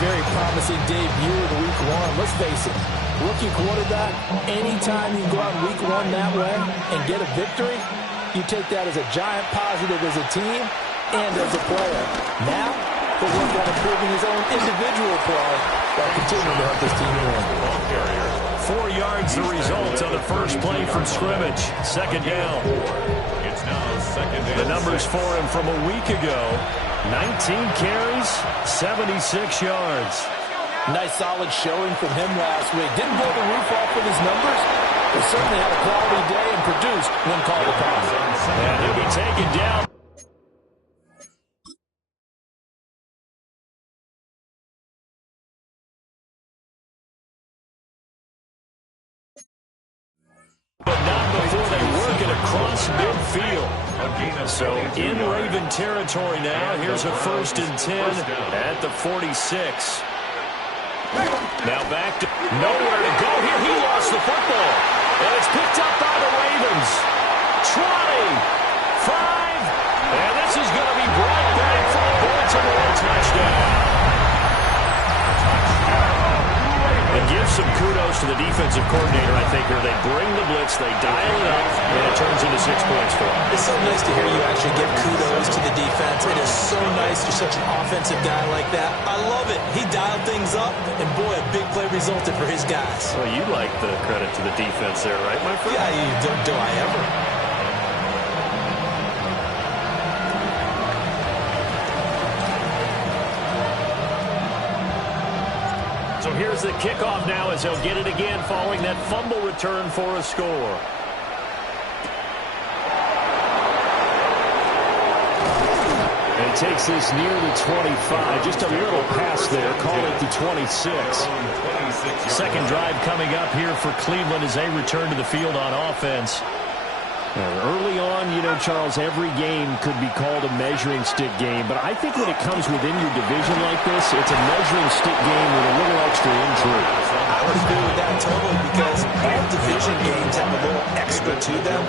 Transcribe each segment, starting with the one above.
very promising debut in week one. Let's face it, rookie quarterback, anytime you go out in week one that way and get a victory, you take that as a giant positive as a team and as a player. Now, he'll work on improving his own individual play while continuing to help his team win. 4 yards the result on the first play from scrimmage. Second down. It's now second down. The numbers for him from a week ago. 19 carries, 76 yards. Nice solid showing from him last week. Didn't blow the roof off with his numbers, but certainly had a quality day and produced when called upon. And he'll be taken down. But not before they work it across midfield. So in Raven territory now. Here's a 1st and 10 at the 46. Now back to nowhere to go here. He lost the football. And it's picked up by the Ravens. 20, 5, and this is going to be brought back for a Baltimore touchdown. And give some kudos to the defensive coordinator, I think, here. They bring the blitz, they dial it up, and it turns into 6 points for them. It's so nice to hear you actually give kudos to the defense. It is so nice you're such an offensive guy like that. I love it. He dialed things up, and boy, a big play resulted for his guys. Well, you like the credit to the defense there, right, my friend? Yeah, do I ever? So here's the kickoff now as he'll get it again following that fumble return for a score. And he takes this near the 25. Just a little pass there. Call it the 26. Second drive coming up here for Cleveland as they return to the field on offense. Early on, you know, Charles, every game could be called a measuring stick game. But I think when it comes within your division like this, it's a measuring stick game with a little extra intrigue. I would agree with that totally because all division games have a little extra to them.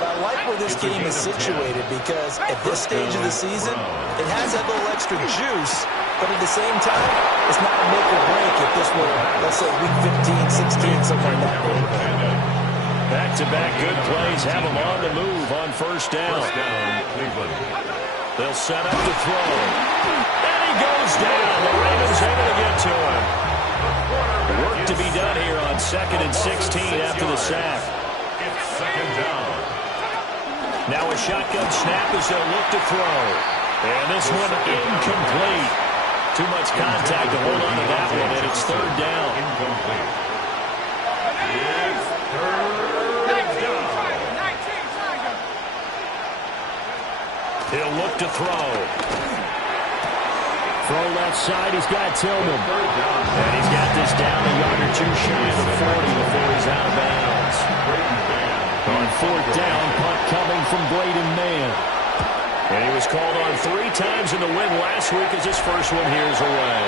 But I like where this game is situated because at this stage of the season, it has that little extra juice. But at the same time, it's not a make or break if this were, let's say, week 15, 16, somewhere in that neighborhood. Back-to-back good plays have them on the move on first down. They'll set up to throw. And he goes down. The Ravens able to get to him. Work to be done here on 2nd and 16 after the sack. It's second down. Now a shotgun snap as they'll look to throw. And this one incomplete. Too much contact to hold on to that one, and it's 3rd down. Incomplete. It's 3rd. He'll look to throw. Throw left side, he's got Tillman. And he's got this down a yard or two shy of the 40 before he's out of bounds. On 4th down, punt coming from Braden Mann. And he was called on 3 times in the win last week as his first one here's away.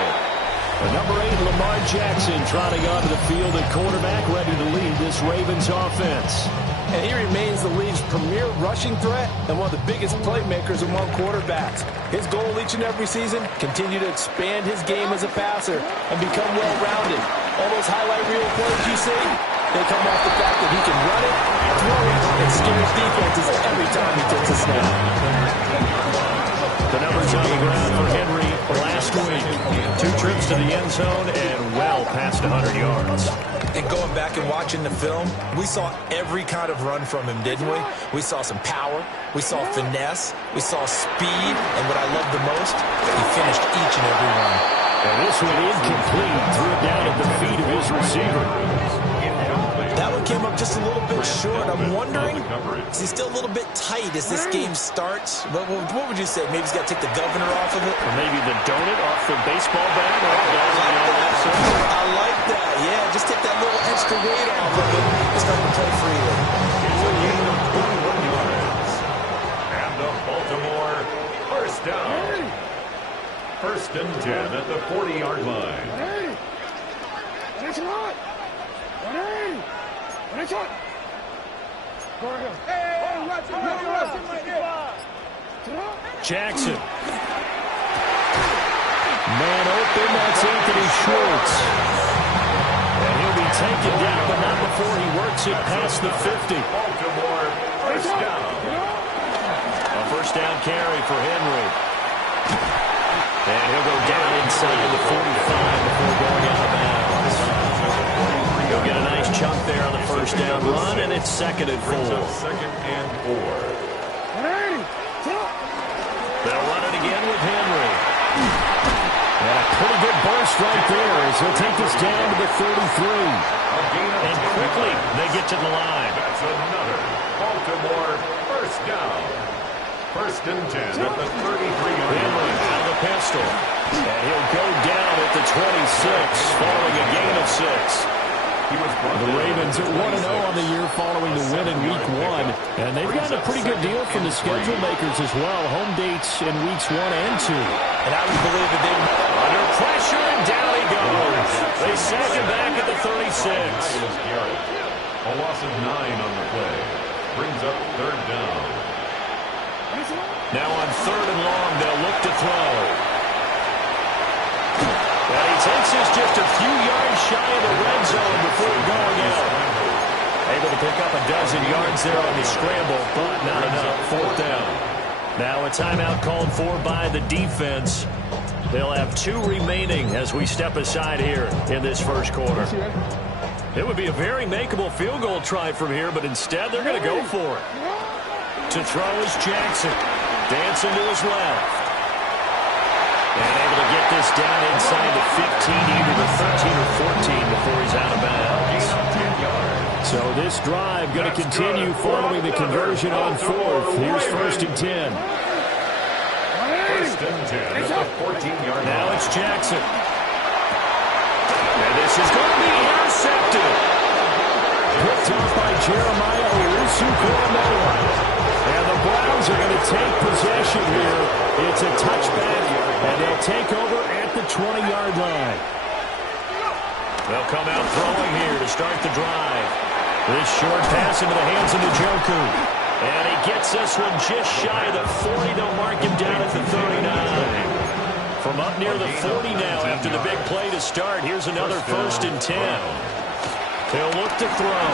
The number 8, Lamar Jackson, trotting onto the field at quarterback, ready to lead this Ravens offense. And he remains the league's premier rushing threat and one of the biggest playmakers among quarterbacks. His goal each and every season, continue to expand his game as a passer and become well-rounded. All those highlight reel plays you see, they come off the fact that he can run it, throw it, and scare defenses every time he takes a snap. The numbers on the ground for Henry last week. 2 trips to the end zone and well past 100 yards. And going back and watching the film, we saw every kind of run from him, didn't we? We saw some power, we saw finesse, we saw speed, and what I love the most, he finished each and every run. And this one incomplete, threw it down at the feet of his receiver. That one came up just a little bit short. I'm wondering, is he still a little bit tight as this game starts? What would you say? Maybe he's got to take the governor off of it? Or maybe the donut off the baseball bat? I like that. Yeah, just take that little extra weight off of it and start to play freely. It's a gain of 21 yards. And the Baltimore first down. 1st and 10 at the 40-yard line. Jackson. Man open. in. That's Anthony Schwartz. And he'll be taken down, but not before he works it past the 50. Baltimore, first down. A first down carry for Henry. And he'll go down inside the 45 before going out of bounds. He'll get a nice chunk there on the first down run, and it's 2nd and 4. Second and 4. They'll run it again with Henry. And a pretty good burst right there as he'll take this down to the 33. And quickly they get to the line. That's another Baltimore first down. First and 10 at the 33-yard line. Henry out of the pistol. And he'll go down at the 26 following a gain of 6. The Ravens are 1-0 on the year following the win in Week 1. And they've gotten a pretty good deal from the schedule makers as well. Home dates in Weeks 1 and 2. And I would believe that they... Under pressure, and down he goes. They sack him back at the 36. A loss of 9 on the play. Brings up third down. Now on 3rd and long, they'll look to throw. And he takes this just a few yards shy of the red zone before going out. Able to pick up a dozen yards there on the scramble, but not enough. 4th down. Now a timeout called for by the defense. They'll have 2 remaining as we step aside here in this first quarter. It would be a very makeable field goal try from here, but instead they're going to go for it. To throw is Jackson. Dancing to his left. And able to get this down inside the 15, either the 13 or 14 before he's out of bounds. So this drive going to continue following the conversion on 4th. Here's 1st and 10. First and 10 at the 14-yard line. Now it's Jackson. And this is going to be intercepted. Picked up by Jeremiah Owusu-Koramoah. And the Browns are going to take possession here. It's a touchback, and they'll take over at the 20-yard line. They'll come out throwing here to start the drive. This short pass into the hands of Njoku. And he gets this one just shy of the 40. They'll mark him down at the 39. From up near the 40 now after the big play to start, here's another 1st and 10. He'll look to throw.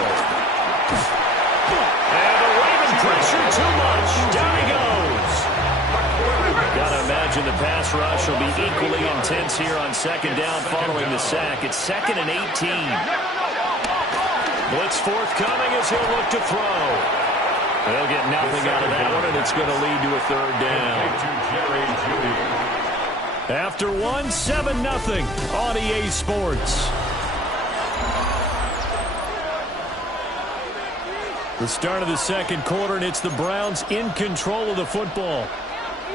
And the Ravens pressure too much. Down he goes. Gotta imagine the pass rush will be equally intense here on 2nd down following the sack. It's 2nd and 18. Blitz forthcoming as he'll look to throw. They'll get nothing out of that one, and it's going to lead to a 3rd down. After 1, 7-0 on EA Sports. The start of the 2nd quarter, and it's the Browns in control of the football.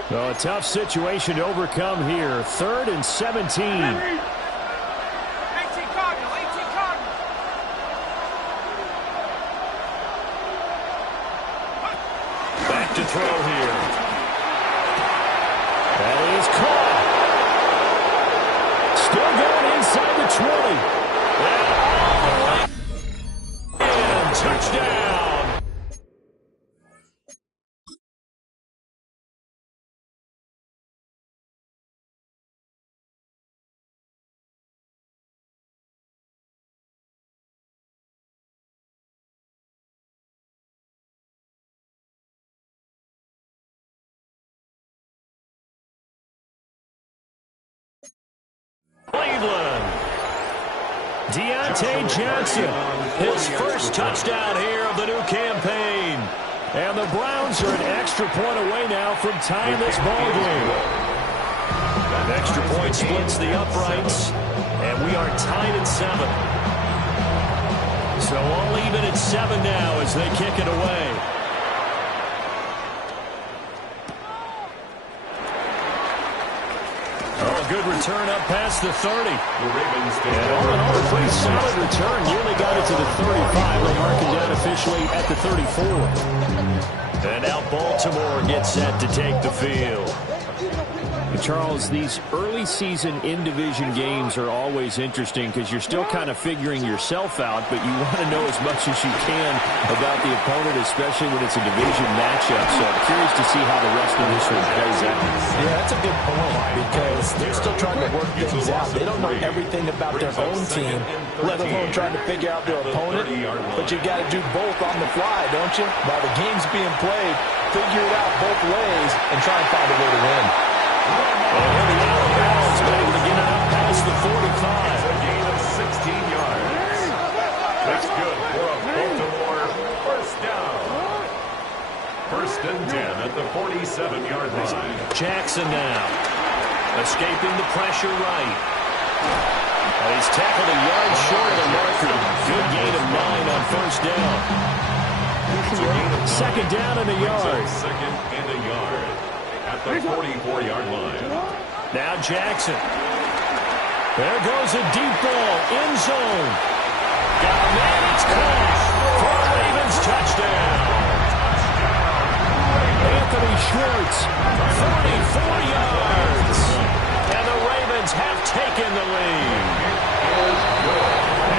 Well, a tough situation to overcome here. 3rd and 17. Back to throw here. That is caught. Still going inside the 20. And all the way in. Touchdown. Cleveland. Deontay Johnson, his first touchdown here of the new campaign. And the Browns are an extra point away now from tying this ball game. An extra point splits the uprights, and we are tied at 7. So all even at 7 now as they kick it away. Good return up past the 30. And all in all, a pretty solid return. Nearly got it to the 35. They'll mark it down officially at the 34. And now Baltimore gets set to take the field. Charles, these early season in-division games are always interesting because you're still kind of figuring yourself out, but you want to know as much as you can about the opponent, especially when it's a division matchup. So I'm curious to see how the rest of this one plays out. Yeah, that's a good point because they're still trying to work things out. They don't know everything about their own team, let alone trying to figure out their opponent. But you got to do both on the fly, don't you? While the game's being played, figure it out both ways and try and find a way to win. And he'll be out of bounds, but able to get it up past the 45. A gain of 16 yards. That's good for a Baltimore first down. First and 10 at the 47-yard line. Jackson now. Escaping the pressure right. And he's tackled a yard short of the marker. Good gain of 9 on first down. Second down and a yard. Second and a yard at the 44-yard line. Now Jackson. There goes a deep ball. End zone. Got a man. It's caught for a Ravens touchdown. Anthony Schwartz, 44 yards. And the Ravens have taken the lead.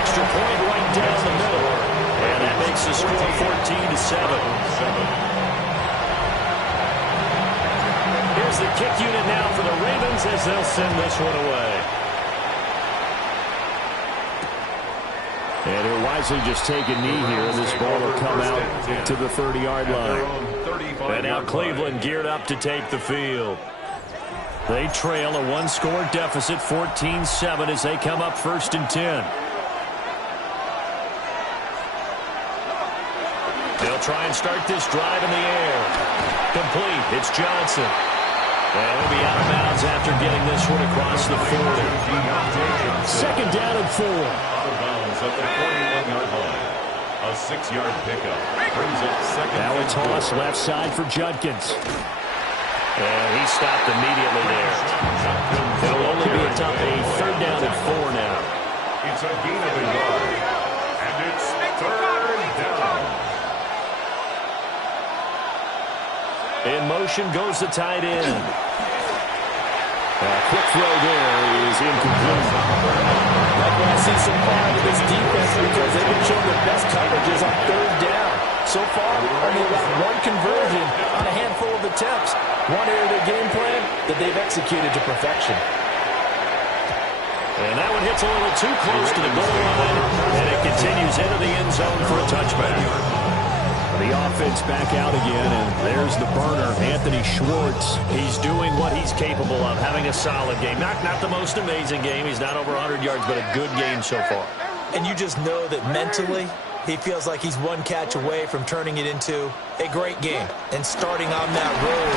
Extra point right down the middle. And that makes the score 14-7. Here's the kick unit now for the Ravens as they'll send this one away. And he'll wisely just take a knee here, and this ball will come out to the 30-yard line. And now Cleveland geared up to take the field. They trail a one-score deficit, 14-7, as they come up first and 10. They'll try and start this drive in the air. Complete. It's Johnson. And he'll be out of bounds after getting this one across the 40. Second down and 4. Out of bounds at the 41-yard line. A 6-yard pickup. Brings up second. Now a toss left side for Judkins. And he stopped immediately there. It'll only be a third down and 4 now. It's a gain of a yard. And it's third down. In motion goes the tight end. A quick throw there is incomplete. Like what I see so far out of this defense because they've been showing their best coverages on third down. So far, only about one conversion on a handful of attempts. One area of their game plan that they've executed to perfection. And that one hits a little too close to the goal line, and it continues into the end zone for a touchback. The offense back out again, and there's the burner, Anthony Schwartz. He's doing what he's capable of, having a solid game. Not the most amazing game. He's not over 100 yards, but a good game so far. And you just know that mentally, he feels like he's one catch away from turning it into a great game and starting on that road.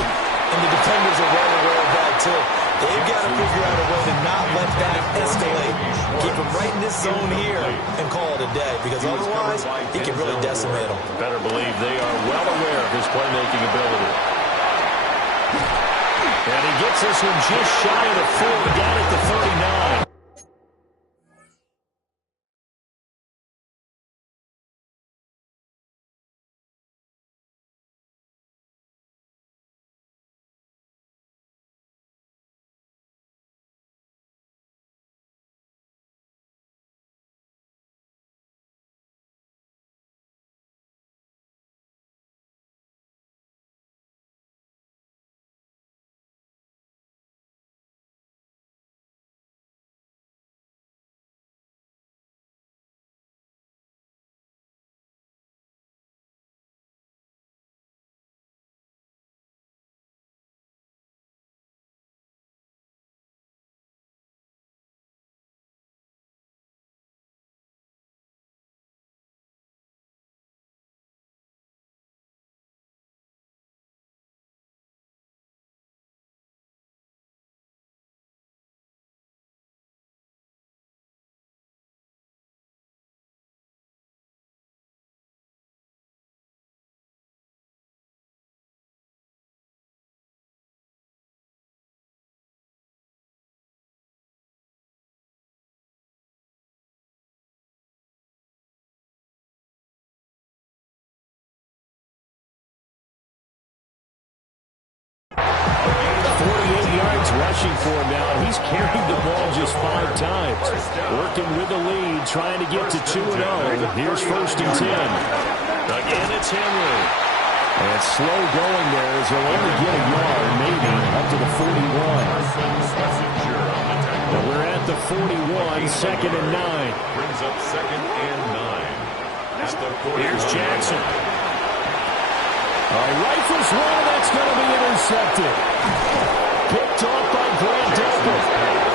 And the defenders are well aware of that, too. They've got to figure out a way to not let that escalate. Keep him right in this zone here and call it a day, because otherwise, he can really decimate them. Better believe they are well aware of his playmaking ability. And he gets this one just shy of the 4, down at the 39. rushing for him now, and he's carried the ball just 5 times. Working with the lead, trying to get to 2-0. Here's 1st and 10. Again, it's Henry. And slow going there as he'll only get a yard, maybe, up to the 41. But we're at the 41, 2nd and 9. Brings up 2nd and 9. Here's Jackson. Rifles one, that's going to be intercepted. Picked off by Grant Delpit.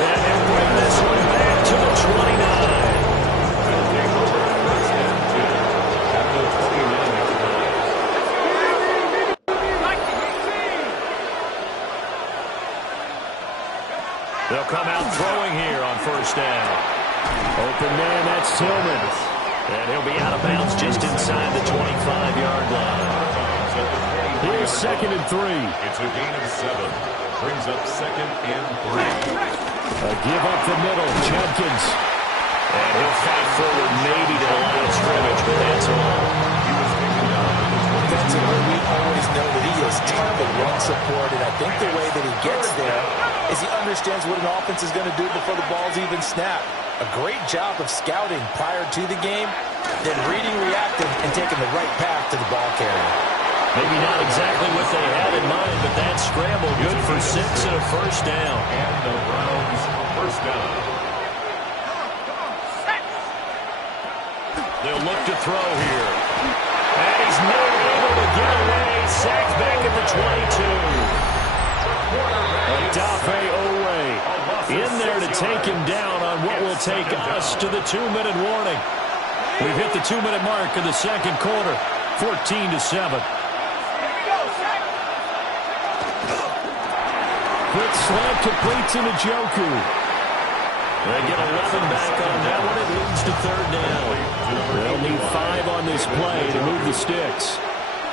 And they'll bring this one back to the 29. They'll take over 1st and 10 at the 29-yard line. They'll come out throwing here on 1st down. Open man, that's Tillman. And he'll be out of bounds just inside the 25-yard line. Here's 2nd and 3. It's a gain of 7. Brings up 2nd and 3. A give up the middle, Jenkins. And he'll fight forward maybe to the line of scrimmage, but that's all. He was taken down at the 20. Defensively, we always know that he is tough at run support, and I think the way that he gets there is he understands what an offense is going to do before the ball's even snapped. A great job of scouting prior to the game, then reading, reacting, and taking the right path to the ball carrier. Maybe not exactly what they had in mind, but that scramble good for 6 and a 1st down. And the Browns 1st down. They'll look to throw here. And he's not able to get away. Sacked back at the 22. Odafe Oweh in there to take him down on what will take us to the 2-minute warning. We've hit the 2-minute mark in the 2nd quarter, 14-7. Quick slant complete to Njoku. They get 11 back on that one. It leads to 3rd down. They'll need 5 on this play to move the sticks.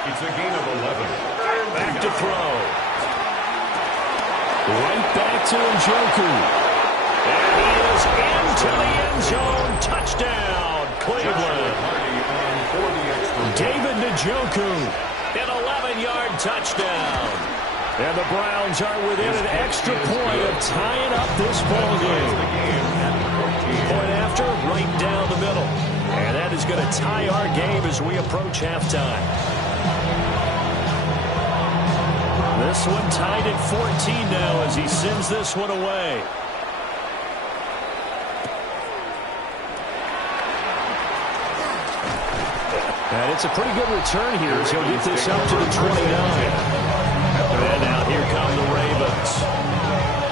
It's a gain of 11. Back to throw. Right back to Njoku. And he is into the end zone. Touchdown, Cleveland. David Njoku, an 11-yard touchdown. And the Browns are within an extra point of tying up this ball game. Point after, right down the middle. And that is going to tie our game as we approach halftime. This one tied at 14 now as he sends this one away. And it's a pretty good return here as he'll get this up to the 29. And now here come the Ravens.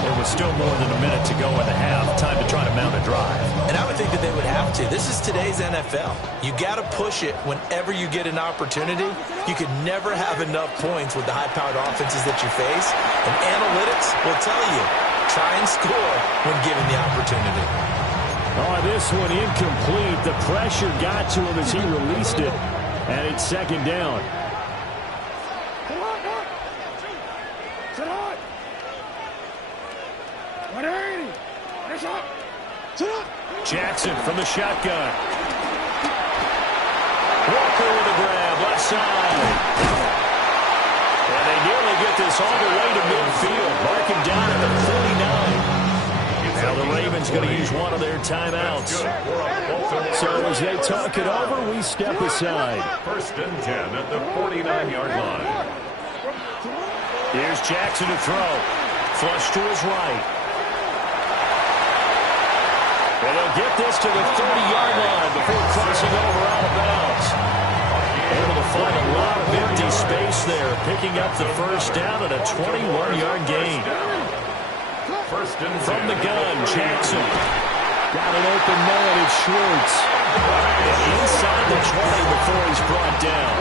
There was still more than a minute to go in the half. Time to try to mount a drive. And I would think that they would have to. This is today's NFL. You got to push it whenever you get an opportunity. You could never have enough points with the high-powered offenses that you face. And analytics will tell you, try and score when given the opportunity. Oh, this one incomplete. The pressure got to him as he released it. And it's 2nd down. Jackson from the shotgun. Walker with a grab, left side. And they nearly get this all the way to midfield. Marking down at the 49. Now the Ravens going to use one of their timeouts. So as they talk it over, we step aside. 1st and 10 at the 49-yard line. Here's Jackson to throw. Flush to his right. And they'll get this to the 30-yard line before crossing over out of bounds. Able to find a lot of empty space there, picking up the 1st down at a 21-yard gain. From the gun, Jackson. Got an open man, it's Schwartz. And inside the 20 before he's brought down.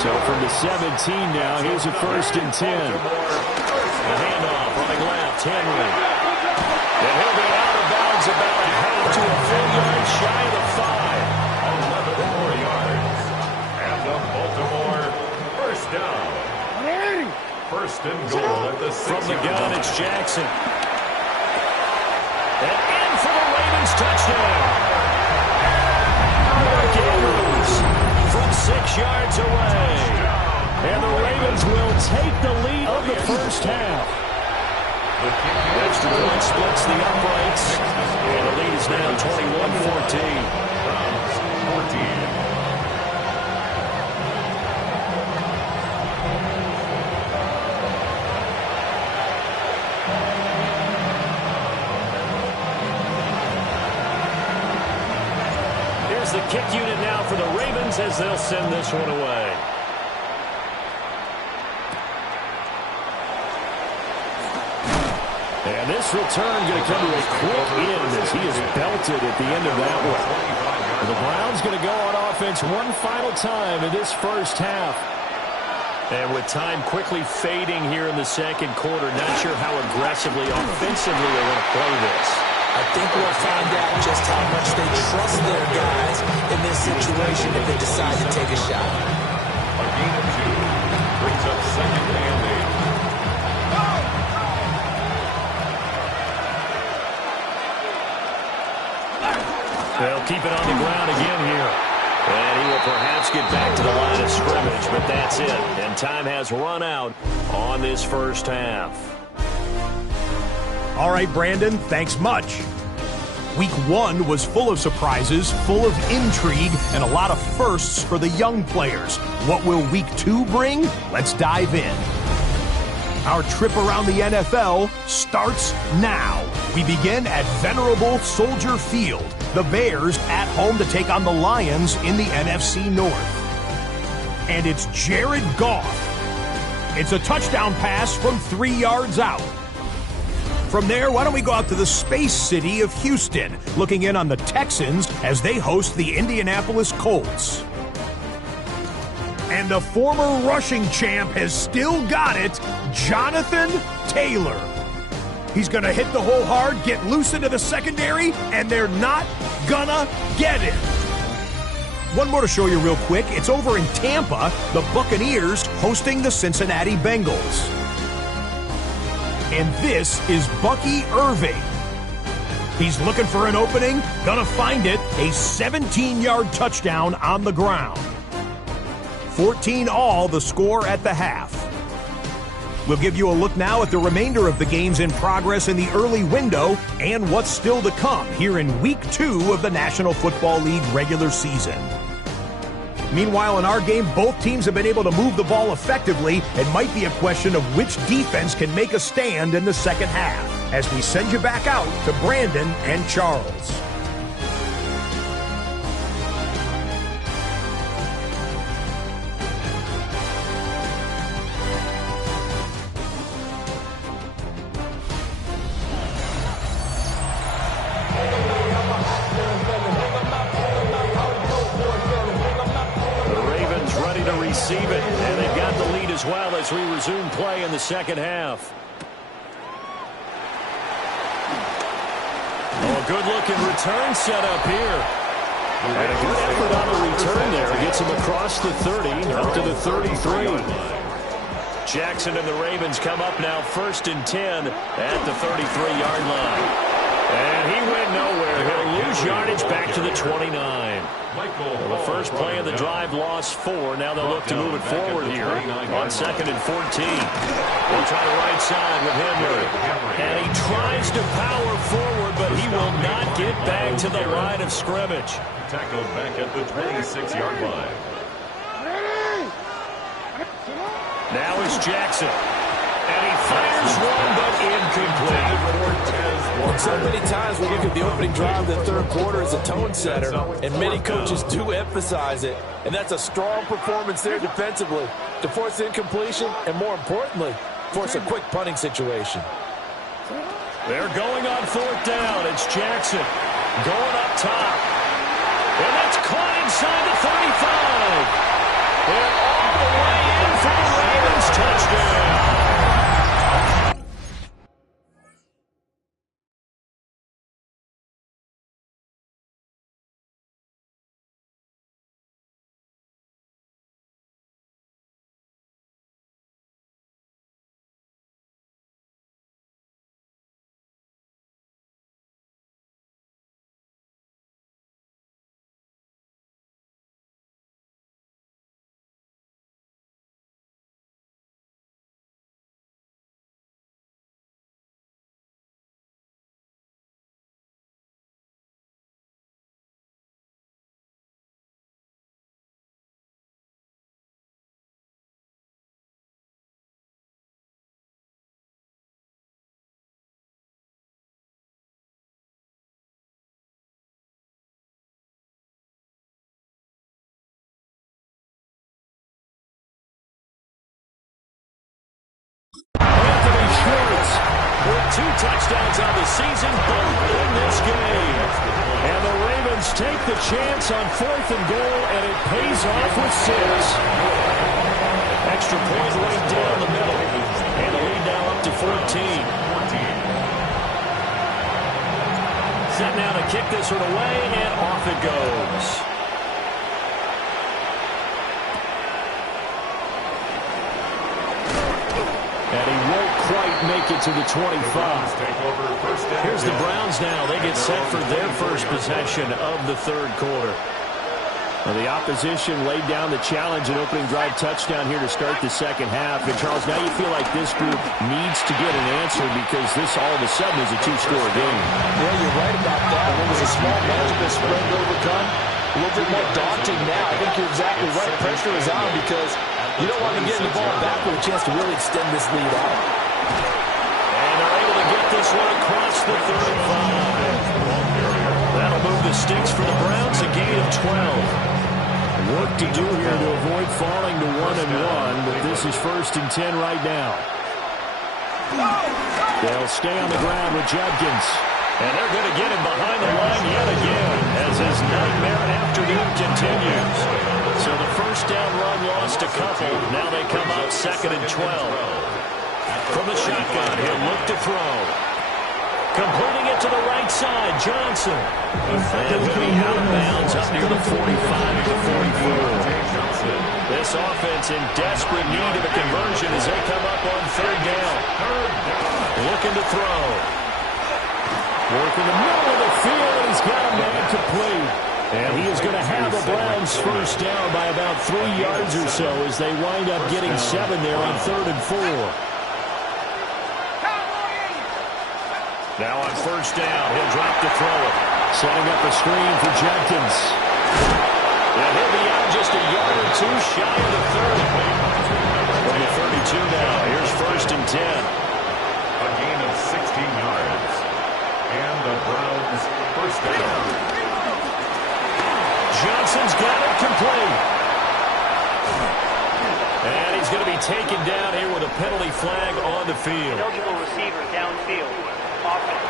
So from the 17 now, here's a 1st and 10. The handoff, running left, Henry. And he'll be out of bounds about a half to a full yard shy of the 5. 11 more yards. And the Baltimore 1st down. 1st and goal at the 6. From the gun, it's Jackson. And in for the Ravens touchdown. Mark Andrews from 6 yards away. And the Ravens will take the lead of the 1st half. The kick Extra point splits the uprights. And the lead is now 21-14. Browns 14. Here's the kick unit now for the Ravens as they'll send this one away. And this return going to come to a quick end as he is belted at the end of that one. The Browns going to go on offense one final time in this first half. And with time quickly fading here in the second quarter, not sure how aggressively, offensively they want to play this. I think we'll find out just how much they trust their guys in this situation if they decide to take a shot. A gain of 2 brings up second and 8. They'll keep it on the ground again here. And he will perhaps get back to the line of scrimmage, but that's it. And time has run out on this first half. All right, Brandon, thanks much. Week 1 was full of surprises, full of intrigue, and a lot of firsts for the young players. What will Week 2 bring? Let's dive in. Our trip around the NFL starts now. We begin at venerable Soldier Field. The Bears at home to take on the Lions in the NFC North. And it's Jared Goff. It's a touchdown pass from 3 yards out. From there, why don't we go out to the space city of Houston, looking in on the Texans as they host the Indianapolis Colts. And the former rushing champ has still got it, Jonathan Taylor. He's going to hit the hole hard, get loose into the secondary, and they're not gonna get it. One more to show you real quick. It's over in Tampa, the Buccaneers hosting the Cincinnati Bengals. And this is Bucky Irving. He's looking for an opening, gonna find it, a 17-yard touchdown on the ground. 14 all the score at the half. We'll give you a look now at the remainder of the games in progress in the early window and what's still to come here in Week 2 of the National Football League regular season. Meanwhile, in our game, both teams have been able to move the ball effectively. It might be a question of which defense can make a stand in the second half as we send you back out to Brandon and Charles. Receive it, and they've got the lead as well as we resume play in the second half. Oh, good-looking return set up here. And a good effort on the return there. Gets him across the 30, up to the 33. Jackson and the Ravens come up now 1st and 10 at the 33-yard line. And he went nowhere. He'll lose yardage back to the 29. Well, the first play of the drive lost 4. Now they'll look to move it forward here on 2nd and 14. They'll try the right side with Henry. And he tries to power forward, but he will not get back to the line of scrimmage. Tackled back at the 26-yard line. Now is Jackson. And he fires one, but incomplete. So many times we look at the opening drive of the third quarter as a tone setter, and many coaches do emphasize it. And that's a strong performance there defensively to force incompletion and, more importantly, force a quick punting situation. They're going on 4th down. It's Jackson going up top. And that's caught inside the 35. And all the way in for the Ravens touchdown. 2 touchdowns on the season, both in this game. And the Ravens take the chance on 4th and goal, and it pays off with 6. Extra point laid down the middle. And the lead now up to 14. Set now to kick this one away, and off it goes. And he won't quite make it to the 25. Here's the Browns now. They get set for their first possession of the 3rd quarter. Well, the opposition laid down the challenge, an opening drive touchdown here to start the 2nd half. And, Charles, now you feel like this group needs to get an answer because this all of a sudden is a 2-score game. Yeah, you're right about that. It was a small manageable spread to overcome. A little bit more daunting now. I think you're exactly right. Pressure is on because you don't want to get the ball back with a chance to really extend this lead out. And they're able to get this one across the 35. That'll move the sticks for the Browns, a gain of 12. Work to do here to avoid falling to 1-1, but this is 1st and 10 right now. They'll stay on the ground with Judkins. And they're going to get him behind the line yet again as his nightmare afternoon continues. So the first down run lost a couple. Now they come up 2nd and 12. From the shotgun, he'll look to throw. Completing it to the right side, Johnson. And he'll be out of bounds up near the 45 to the 44. This offense in desperate need of a conversion as they come up on 3rd down. Looking to throw. Work in the middle of the field, and he's got a man complete. And he is going to have the Browns first down by about 3 yards or so as they wind up getting 7 there on 3rd and 4. Now on 1st down, he'll drop to throw it. Setting up a screen for Jenkins. And he'll be out just a yard or 2 shy of the 30. From the 32 now, here's 1st and 10. A gain of 16 yards. And the Browns first down. Johnson's got it complete. And he's going to be taken down here with a penalty flag on the field. Eligible receiver downfield. Offense.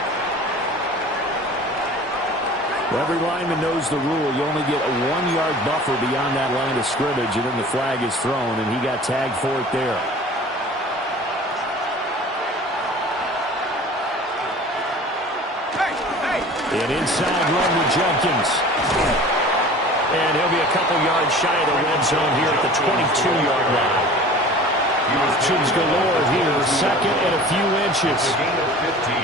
Every lineman knows the rule. You only get a 1-yard buffer beyond that line of scrimmage, and then the flag is thrown, and he got tagged for it there. An inside run with Jenkins. And he'll be a couple yards shy of the red zone here at the 22-yard line. Options galore here, 2nd and a few inches. A gain of 15.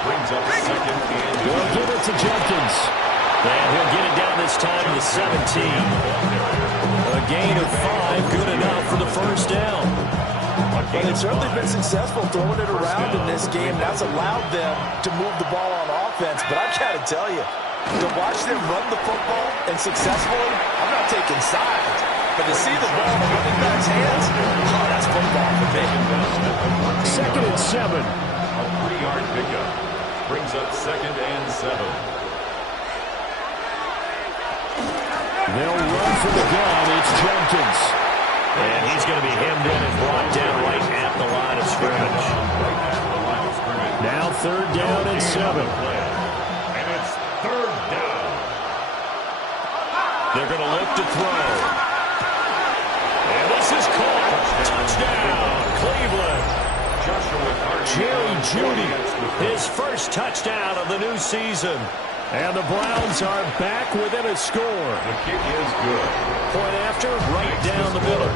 Brings up 2nd and They'll give it to Jenkins. And he'll get it down this time to the 17. A gain of 5, good enough for the first down. And they've certainly been successful throwing it around in this game. That's allowed them to move the ball on offense. But I got to tell you, to watch them run the football and successfully, I'm not taking sides. But to see the ball in the running back's hands, oh, that's football for me. 2nd and 7. a 3-yard pickup. Brings up 2nd and 7. They'll run for the gun. It's Jenkins. And he's going to be hemmed in and brought down right at the line of scrimmage. Now 3rd down and 7. And it's 3rd down. They're going to look to throw. And this is caught. Touchdown, Cleveland. Jerry Jeudy, his first touchdown of the new season. And the Browns are back within a score. The kick is good. Point after, right down the middle.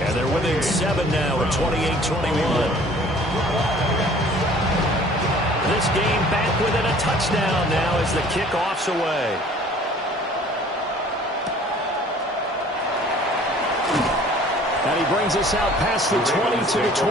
And they're within 7 now at 28-21. This game back within a touchdown now as the kickoff's away. And he brings us out past the 20 to the 24.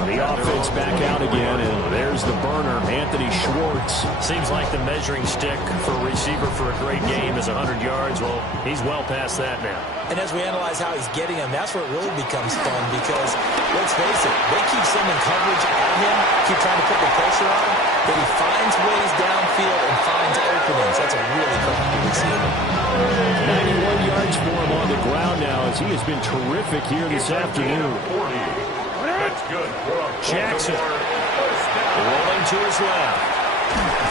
The offense back out again, and there's the burner, Anthony Schwartz. Seems like the measuring stick for a receiver for a great game is 100 yards. Well, he's well past that now. And as we analyze how he's getting them, that's where it really becomes fun because, let's face it, they keep sending coverage at him, keep trying to put the pressure on him, but he finds ways downfield and finds openings. That's a really crafty receiver. 91 yards for him on the ground now as he has been terrific here this afternoon. That's good. Jackson to his left.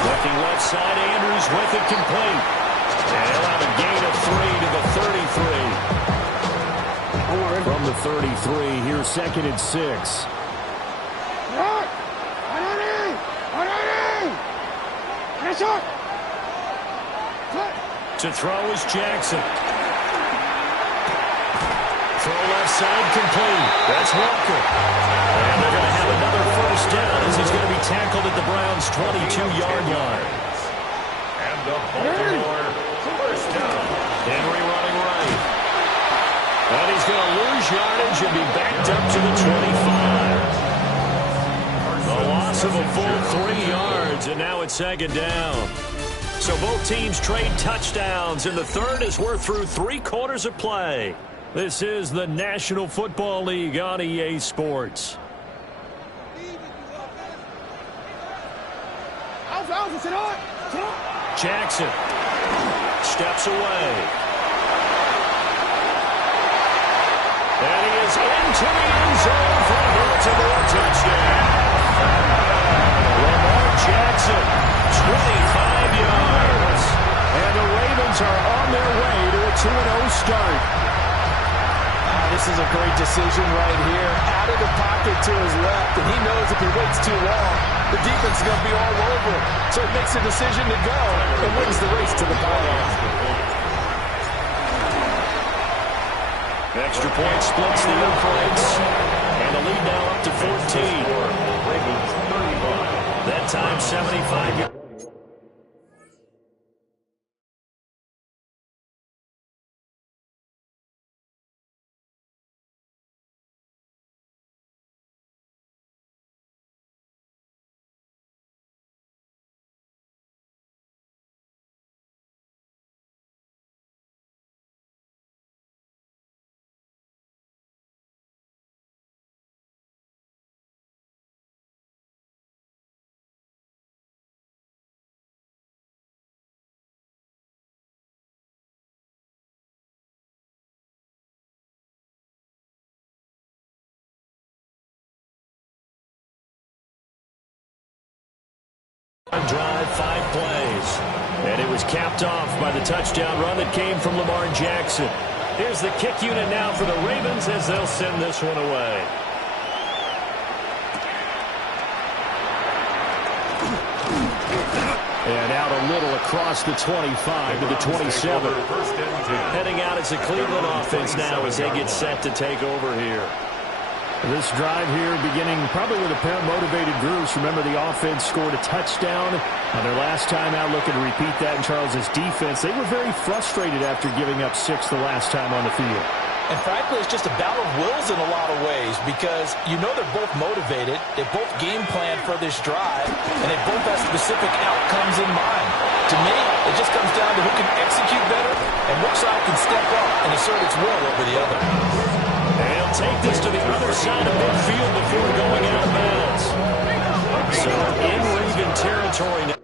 Looking left side, Andrews with it complete. And he'll have a gain of 3 to the 33. From the 33, here's 2nd and 6. To throw is Jackson. Throw left side complete. That's Walker. And they're going to have another first down as he's going to be tackled at the Browns' 22-yard line. And the Baltimore first down. Henry running right. And he's going to lose yardage and be backed up to the 25. The loss of a full 3 yards, and now it's 2nd down. So both teams trade touchdowns in the third as we're through 3 quarters of play. This is the National Football League on EA Sports. Jackson steps away. And he is into the end zone for a Baltimore touchdown. Lamar Jackson, 25 yards. And the Ravens are on their way to a 2-0 start. This is a great decision right here. Out of the pocket to his left, and he knows if he waits too long, the defense is going to be all over him. So he makes a decision to go and wins the race to the pylon. Extra point splits the uprights, and the lead now up to 14. That time 75 yards. Drive, 5 plays. And it was capped off by the touchdown run that came from Lamar Jackson. Here's the kick unit now for the Ravens as they'll send this one away. And out a little across the 25 to the 27. Heading out as the Cleveland offense now as they get set to take over here. This drive here beginning probably with a pair of motivated groups. Remember, the offense scored a touchdown on their last time out, looking to repeat that in Charles's defense. They were very frustrated after giving up 6 the last time on the field. And frankly, it's just a battle of wills in a lot of ways because you know they're both motivated, they both game plan for this drive, and they both have specific outcomes in mind. To me, it just comes down to who can execute better and which side can step up and assert its will over the other. And he'll take this to the other side of midfield before going out of bounds. So in Raven territory now.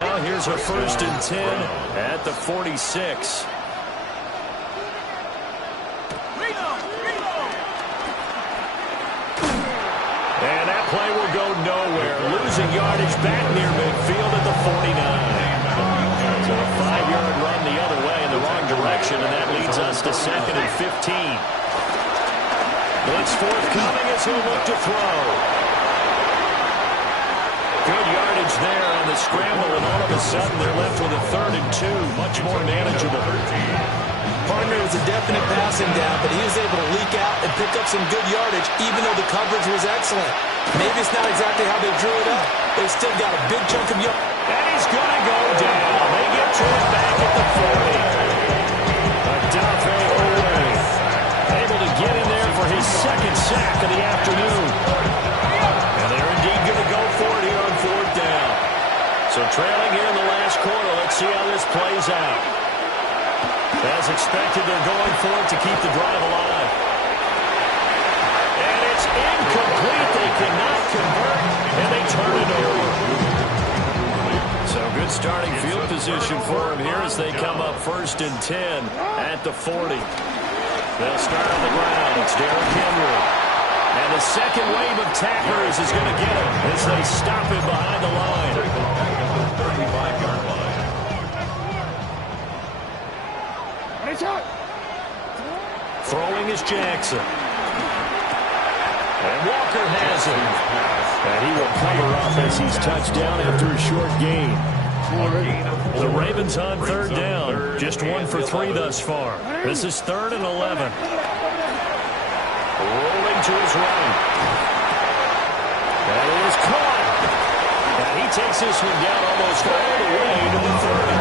Now here's a 1st and 10 at the 46. And that play will go nowhere. Losing yardage back near midfield at the 49. So a 5-yard run the other way in the wrong direction, and that leads us to 2nd and 15. Blitz forthcoming as he'll look to throw. Good yardage there on the scramble, and all of a sudden they're left with a 3rd and 2, much more manageable. Partner was a definite passing down, but he was able to leak out and pick up some good yardage, even though the coverage was excellent. Maybe it's not exactly how they drew it up, but he's still got a big chunk of yardage. And he's going to go down. They get to it back at the 40. Odafe Oweh able to get in there for his 2nd sack of the afternoon. And they're indeed going to go for it here on 4th down. So trailing here in the last quarter, let's see how this plays out. As expected, they're going for it to keep the drive alive. And it's incomplete. They cannot convert, and they turn it over. So good starting field position for them here as they come up 1st and 10 at the 40. They'll start on the ground. It's Derrick Henry. And the second wave of tacklers is going to get him as they stop him behind the line. 35-yard line. Throwing is Jackson. And Walker has it. And he will cover up as he's touched down after a short gain. The Ravens on 3rd down. Just 1 for 3 thus far. This is 3rd and 11. Rolling to his right. And it is caught. And he takes this one down almost all the way to the 30.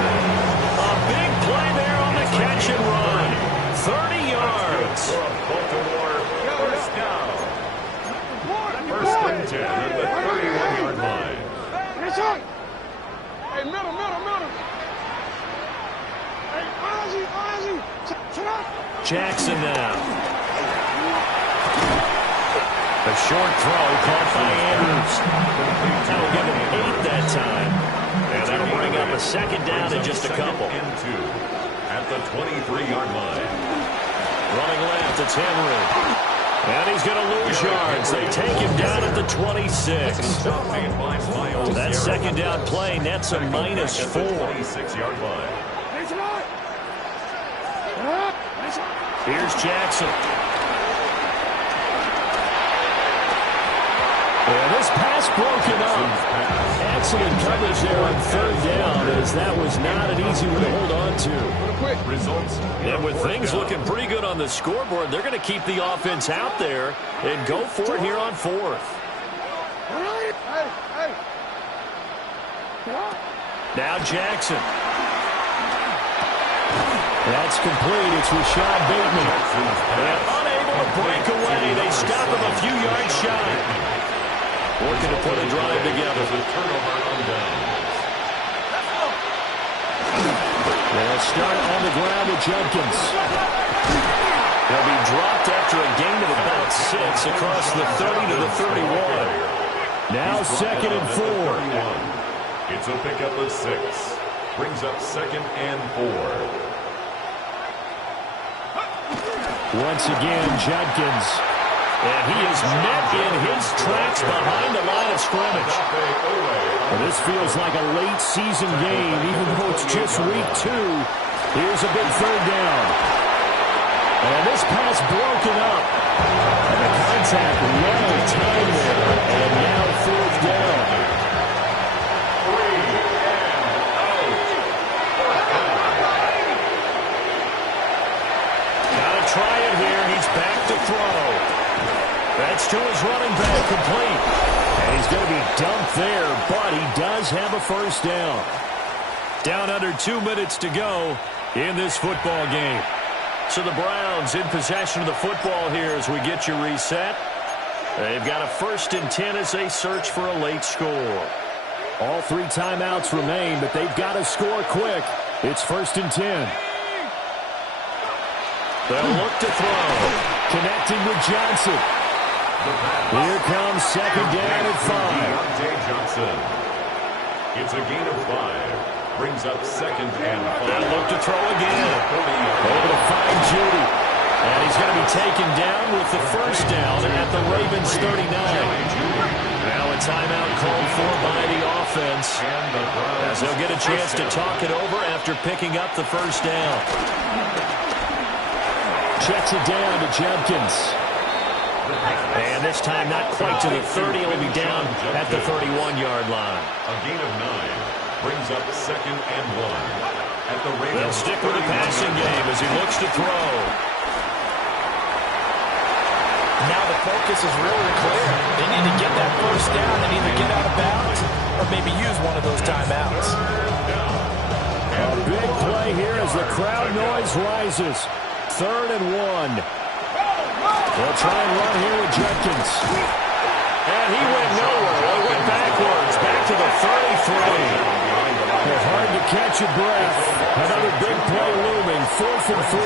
A big play there on the catch and run. 30 yards. Baltimore, first down. 1st and 10 at the 31-yard line. Hey, middle. Hey, Ozzy. Jackson now. A short throw caught by Andrews. That'll give him 8 that time. And that'll bring up a 2nd down in just a couple. And 2 at the 23-yard line. Running left, it's Henry. And he's going to lose yards. They take him down at the 26. That 2nd down play nets a -4. 26-yard line. Here's Jackson. And this pass broken up. Excellent coverage there on 3rd down, as that was not an easy one to hold on to. Results. And with things looking pretty good on the scoreboard, they're going to keep the offense out there and go for it here on 4th. Now Jackson. That's complete. It's Rashad Bateman. And unable to break away. They stop him a few yards shy. Working to put a drive together. They'll start on the ground with Judkins. He'll be dropped after a gain of about 6 across the 30 to the 31. Now 2nd and 4. It's a pickup of 6. Brings up 2nd and 4. Once again, Judkins. And he is met in his tracks behind the line of scrimmage. Well, this feels like a late season game, even though it's just week 2. Here's a big 3rd down. And this pass broken up. And the contact well timed there. And now 4th down. 3 and out. Gotta try it here. He's back to throw. That's to his running back, complete. And he's going to be dumped there, but he does have a 1st down. Down under 2 minutes to go in this football game. So the Browns in possession of the football here as we get you reset. They've got a 1st and 10 as they search for a late score. All 3 timeouts remain, but they've got to score quick. It's 1st and 10. They'll look to throw. Connecting with Johnson. Here comes 2nd down at 5. Deontay Johnson. It's a gain of 5. Brings up 2nd and 5. They'll look to throw again. Able to find Judy. And he's going to be taken down with the 1st down at the Ravens 39. Now a timeout called for by the offense. As they'll get a chance to talk it over after picking up the 1st down. Checks it down to Judkins. And this time not quite to the 30. He'll be down at the 31-yard line. A gain of 9 brings up 2nd and 1. At the Ravens. They'll stick with the passing game as he looks to throw. Now the focus is really clear. They need to get that 1st down and either get out of bounds or maybe use one of those timeouts. A big play here as the crowd noise rises. 3rd and 1. They'll try and run here with Judkins. And he went nowhere. He went backwards. Back to the 33. Well, hard to catch your breath. Another big play looming. 4th and 3.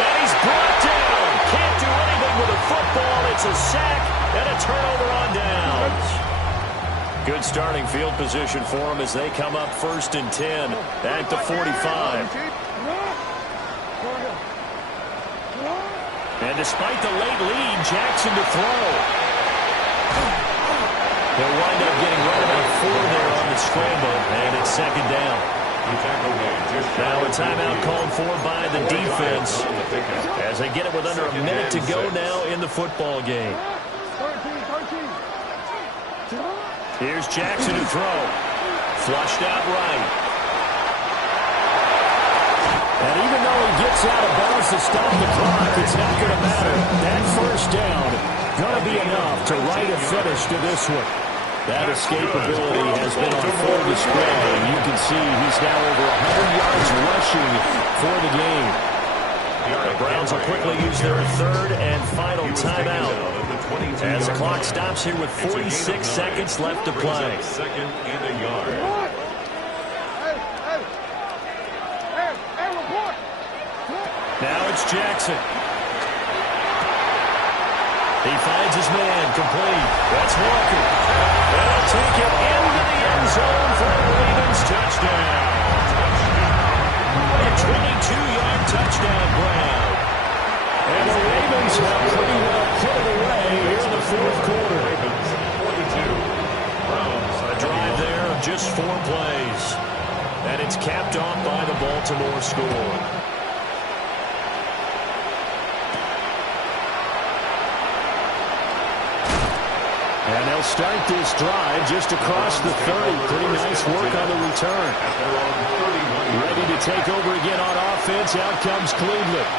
And he's brought down. Can't do anything with a football. It's a sack and a turnover on downs. Good starting field position for them as they come up 1st and 10 at the 45. And despite the late lead, Jackson to throw. He'll wind up getting right about 4 there on the scramble, and it's 2nd down. Now a timeout called for by the defense as they get it with under a minute to go now in the football game. Here's Jackson to throw. Flushed out right. And even though he gets out of bounds to stop the clock, it's not going to matter. That 1st down going to be enough to write a finish to this one. That escapability has been on full display, and you can see he's now over 100 yards rushing for the game. The Browns will quickly use their 3rd and final timeout as the clock stops here with 46 seconds left to play. 2nd and a yard. Now it's Jackson. He finds his man, complete. That's Walker. They'll take it into the end zone for a Ravens touchdown. A 22-yard touchdown, Brown. And the Ravens have pretty well put it away here in the 4th quarter. Ravens 42. Browns A drive there of just 4 plays. And it's capped off by the Baltimore score. And they'll start this drive just across the 30. Pretty nice work on the return. Ready to take over again on offense. Out comes Cleveland.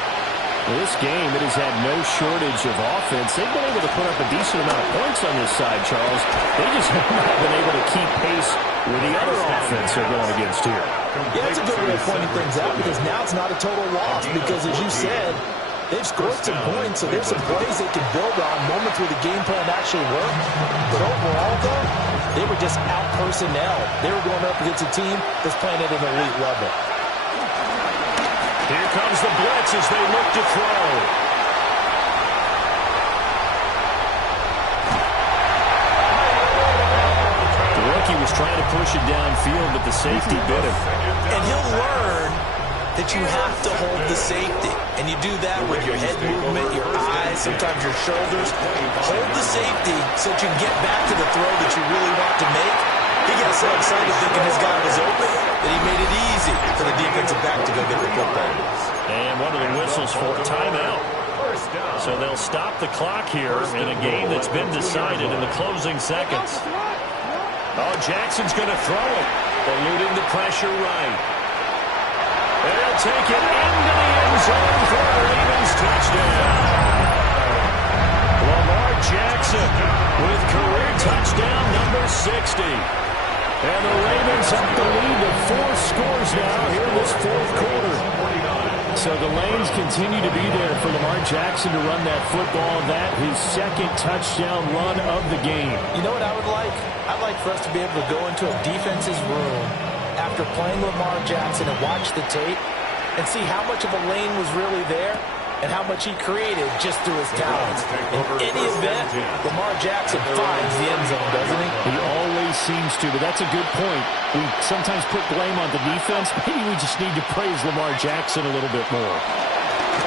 Well, this game, it has had no shortage of offense. They've been able to put up a decent amount of points on this side, Charles. They just have not been able to keep pace with the other offense they're going against here. Yeah, it's a good way of pointing things out because now it's not a total loss because, as you said, they've scored some points, so there's some plays they can build on, moments where the game plan actually worked. But overall, though, they were just out personnel. They were going up against a team that's playing at an elite level. Here comes the blitz as they look to throw. The rookie was trying to push it downfield, but the safety bit him. And he'll learn that you have to hold the safety. And you do that with your head movement, your eyes, sometimes your shoulders. Hold the safety so that you can get back to the throw that you really want to make. He got so excited thinking his guy was open that he made it easy for the defensive back to go get the football. And one of the whistles for a timeout. So they'll stop the clock here in a game that's been decided in the closing seconds. Oh, Jackson's going to throw it, eluding the pressure right. They'll take it into the end zone for a Ravens touchdown. Lamar Jackson with career touchdown number 60. And the Ravens have the lead to 4 scores now here in this 4th quarter. So the lanes continue to be there for Lamar Jackson to run that football. That his 2nd touchdown run of the game. You know what I would like? I'd like for us to be able to go into a defense's room after playing Lamar Jackson and watch the tape and see how much of a lane was really there and how much he created just through his talents. In any event, Lamar Jackson finds the end zone, doesn't he? He always seems to, but that's a good point. We sometimes put blame on the defense. Maybe we just need to praise Lamar Jackson a little bit more.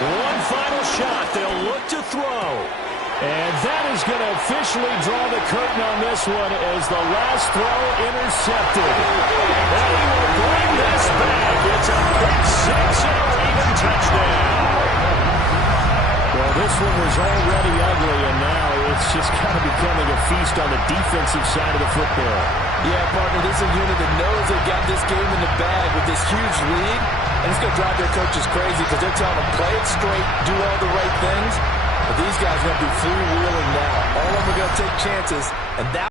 One final shot. They'll look to throw. And that is going to officially draw the curtain on this one as the last throw intercepted. And he will bring this back. It's a pick 6 and a Raven touchdown. Well, this one was already ugly, and now it's just kind of becoming a feast on the defensive side of the football. Yeah, partner, this is a unit that knows they've got this game in the bag with this huge lead, and it's going to drive their coaches crazy because they're telling them play it straight, do all the right things. But these guys are going to be freewheeling now. All of them are going to take chances, and that